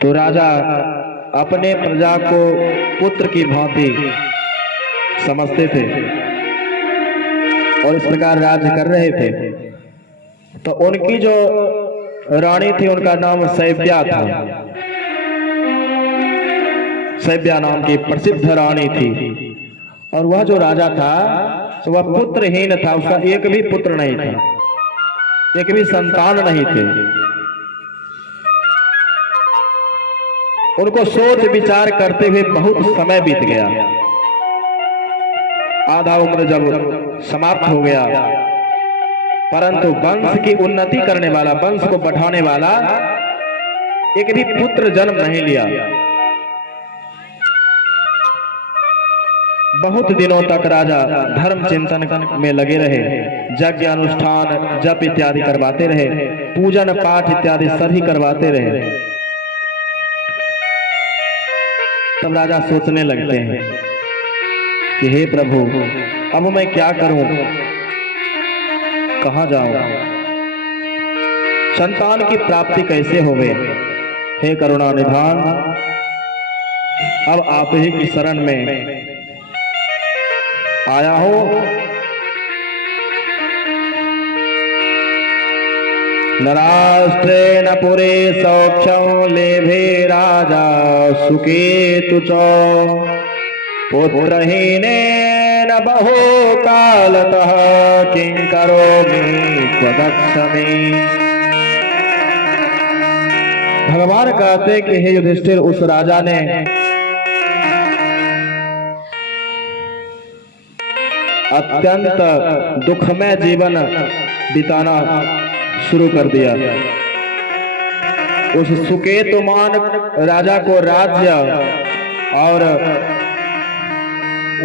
तो राजा अपने प्रजा को पुत्र की भांति समझते थे और इस प्रकार राज्य कर रहे थे। तो उनकी जो रानी थी उनका नाम सैव्या था। सैव्या नाम की प्रसिद्ध रानी थी और वह जो राजा था तो वह पुत्रहीन था, उसका एक भी पुत्र नहीं था, एक भी संतान नहीं थे। उनको सोच विचार करते हुए बहुत समय बीत गया। आधा उम्र जब समाप्त हो गया, परंतु वंश की उन्नति करने वाला, वंश को बढ़ाने वाला एक भी पुत्र जन्म नहीं लिया। बहुत दिनों तक राजा धर्म चिंतन में लगे रहे, यज्ञ अनुष्ठान जप इत्यादि करवाते रहे, पूजन पाठ इत्यादि सभी करवाते रहे। तब राजा सोचने लगते हैं कि हे प्रभु, अब मैं क्या करूं, कहां जाऊं, संतान की प्राप्ति कैसे होवे। हे करुणा निधान, अब आप ही की शरण में आया हूं। नराष्ट्रेण पुरे सौख्यं लेभे राजा सुकेतु च पुत्रहीनेन बहु कालतः किं करोमि त्वदक्षमे। भगवान कहते कि हे युधिष्ठिर, उस राजा ने अत्यंत दुखमय जीवन बिताना शुरू कर दिया। उस सुकेतुमान राजा को राज्य और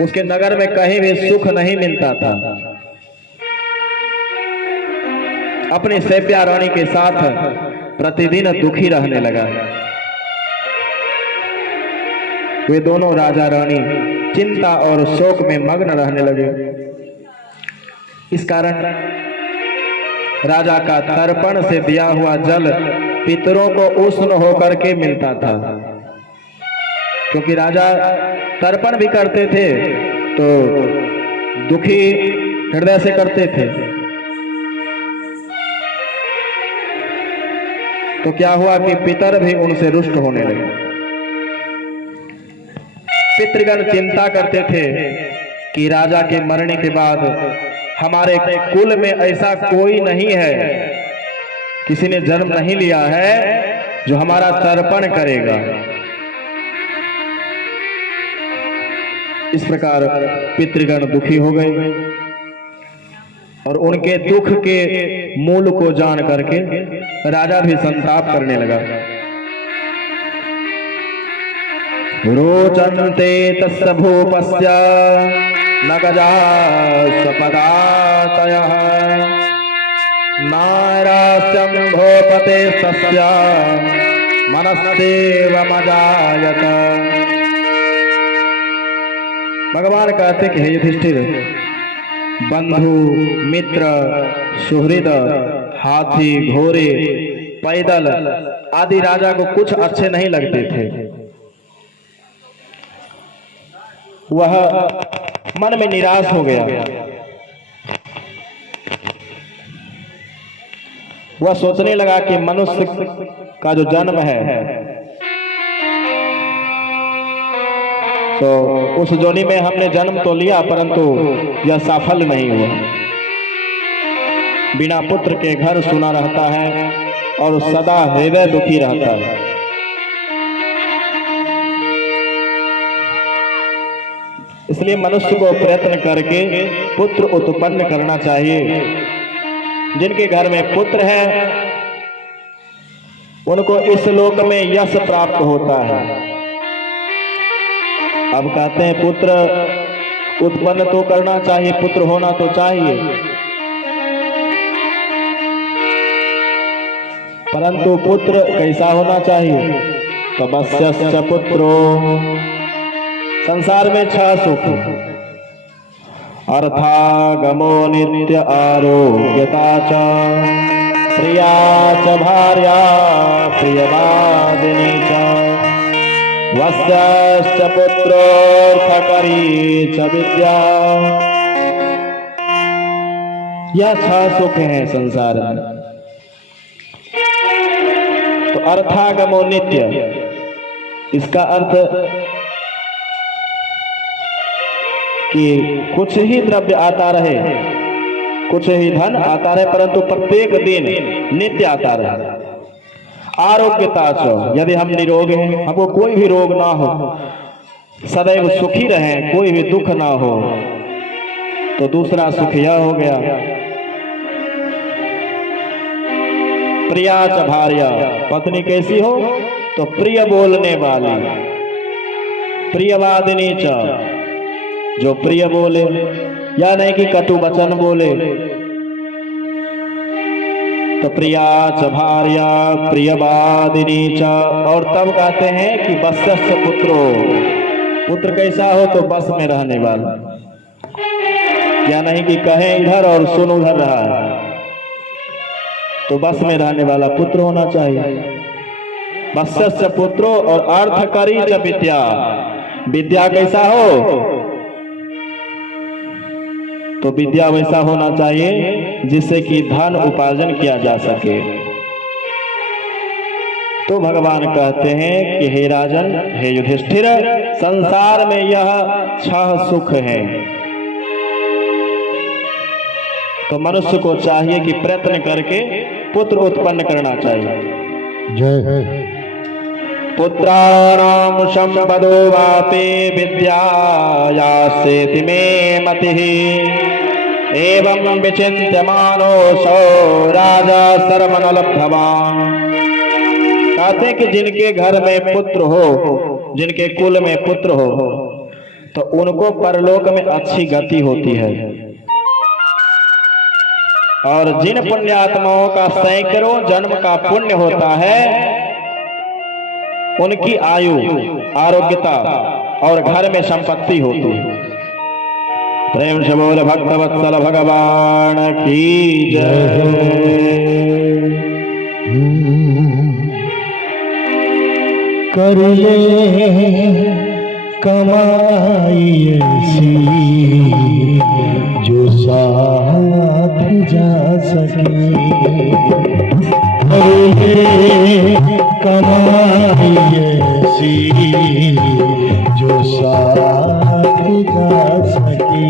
उसके नगर में कहीं भी सुख नहीं मिलता था। अपनी सैव्या रानी के साथ प्रतिदिन दुखी रहने लगा। वे दोनों राजा रानी चिंता और शोक में मग्न रहने लगे। इस कारण राजा का तर्पण से दिया हुआ जल पितरों को उष्ण होकर के मिलता था, क्योंकि राजा तर्पण भी करते थे तो दुखी हृदय से करते थे। तो क्या हुआ कि पितर भी उनसे रुष्ट होने लगे। पितृगण चिंता करते थे कि राजा के मरने के बाद हमारे कुल में ऐसा कोई नहीं है, किसी ने जन्म नहीं लिया है जो हमारा तर्पण करेगा। इस प्रकार पितृगण दुखी हो गए और उनके दुख के मूल को जान करके राजा भी संताप करने लगा। रोचन्ते तस्य भूपस्य न गजा स्वपदातयः नारास्यं भूपते तस्य मनस्तेवमजायत। भगवान कहते कि हे युधिष्ठिर, बंधु मित्र सुहृद हाथी घोड़े पैदल आदि राजा को कुछ अच्छे नहीं लगते थे। वह मन में निराश हो गया। वह सोचने लगा कि मनुष्य का जो जन्म है तो उस जोनी में हमने जन्म तो लिया, परंतु यह सफल नहीं हुआ। बिना पुत्र के घर सुना रहता है और सदा हृदय दुखी रहता है। इसलिए मनुष्य को प्रयत्न करके पुत्र उत्पन्न करना चाहिए। जिनके घर में पुत्र है उनको इस लोक में यश प्राप्त होता है। अब कहते हैं पुत्र उत्पन्न तो करना चाहिए, पुत्र होना तो चाहिए, परंतु पुत्र कैसा होना चाहिए? तपस्या पुत्रो, संसार में 6 सुख, अर्थागमो नित्य आरोग्यता च प्रिया च भार्या प्रियवादिनी च वस्यश्च पुत्रोऽर्थकरी च विद्या। यह 6 सुख हैं संसार में। तो अर्थागमो नित्य, इसका अर्थ कि कुछ ही द्रव्य आता रहे, कुछ ही धन आता रहे, परंतु प्रत्येक दिन नित्य आता रहे। आरोग्यता च, यदि हम निरोग हैं, हमको कोई भी रोग ना हो, सदैव सुखी रहें, कोई भी दुख ना हो, तो दूसरा सुख यह हो गया। प्रिया च भार्या, पत्नी कैसी हो? तो प्रिय बोलने वाली, प्रियवादिनी च, जो प्रिय बोले, या नहीं कि कटु वचन बोले। तो प्रिया च भार्या प्रियवादिनी च। और तब कहते हैं कि वस्यस्य पुत्रो, पुत्र कैसा हो? तो बस में रहने वाला, या नहीं कि कहें इधर और सुन उधर रहा है, तो बस में रहने वाला पुत्र होना चाहिए। वस्यस्य पुत्रो और अर्थकरी च विद्या, विद्या कैसा हो? तो विद्या वैसा होना चाहिए जिससे कि धन उपार्जन किया जा सके। तो भगवान कहते हैं कि हे राजन, हे युधिष्ठिर, संसार में यह 6 सुख हैं। तो मनुष्य को चाहिए कि प्रयत्न करके पुत्र उत्पन्न करना चाहिए। जय पुत्राणां संपदो वापि विद्यायास्येति मे मतिः। एवं विचिन्त्यमानोऽसौ राजा सर्वं लब्धवान्। कहते हैं कि जिनके घर में पुत्र हो, जिनके कुल में पुत्र हो, तो उनको परलोक में अच्छी गति होती है। और जिन पुण्यात्माओं का सैकड़ों जन्म का पुण्य होता है, उनकी आयु, आरोग्यता और घर में संपत्ति होती है। प्रेम से बोल भक्तवत्सल भगवान की जय। कर ले कमाई ऐसी जो साथ जा सके। कर ले कमाई ऐसी जो साथ जा सके।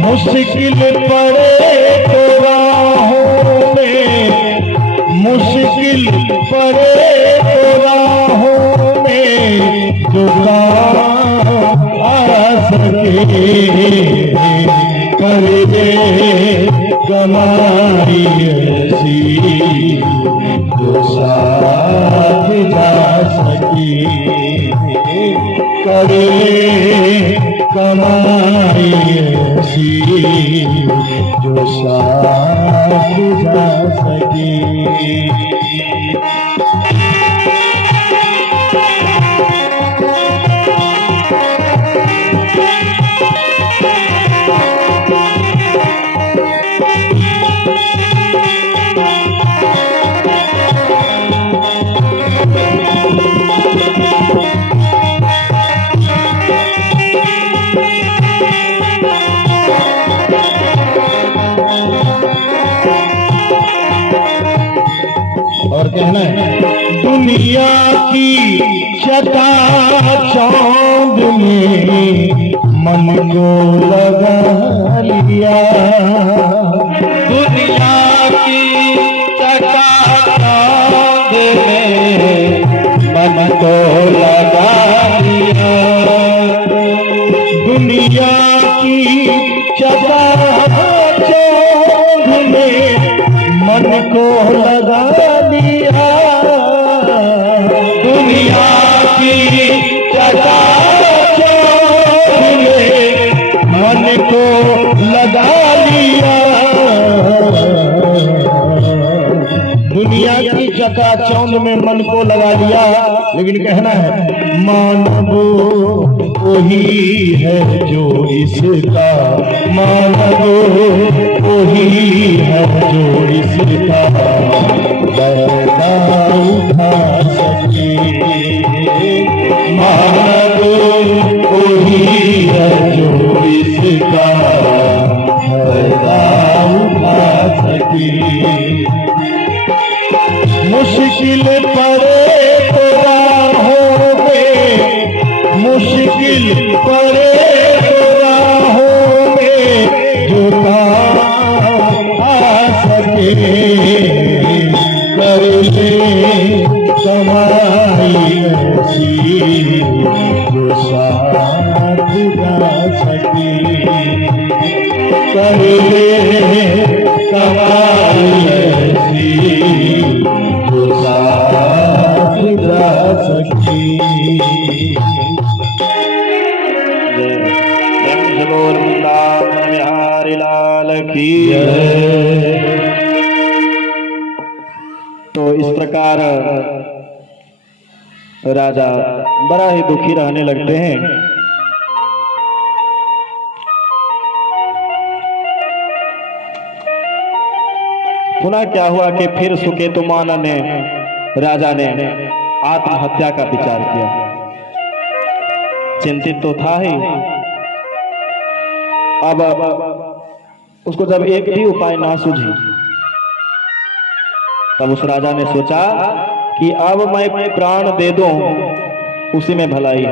मुश्किल पड़े तो राहों में, मुश्किल पड़े तो राहों में जो काम आ सके। कर दे कमाई ऐसी जो साथ जा सके। कर दे कमाई ऐसी जो साथ जा सके। और कहना है, दुनिया की चकाचौंध में मन को लगा लिया। दुनिया की चकाचौंध में मन को लगा लिया। दुनिया की चकाचौंध में मन को लगा लिया। दुनिया की चकाचौंध में मन को लगा लिया। दुनिया की चकाचौंध में मन को लगा लिया, लेकिन कहना है मानव वही है जो इसका, मानव वही है जो इसका फायदा उठा सके। मुश्किल पड़े तो राहों में, मुश्किल पड़े तो राहों में जो काम आ सके कर ले कमाई ऐसी जो साथ जा सके, कर ले कमाई ऐसी जो साथ जा सके। बोल वृंदावन बिहारी लाल की जय। तो इस प्रकार राजा बड़ा ही दुखी रहने लगते हैं। पुनः क्या हुआ कि फिर सुकेतुमान ने राजा ने आत्महत्या का विचार किया। चिंतित तो था ही, अब उसको जब एक भी उपाय ना सूझी तब उस राजा ने सोचा कि अब मैं प्राण दे दूं उसी में भलाई है।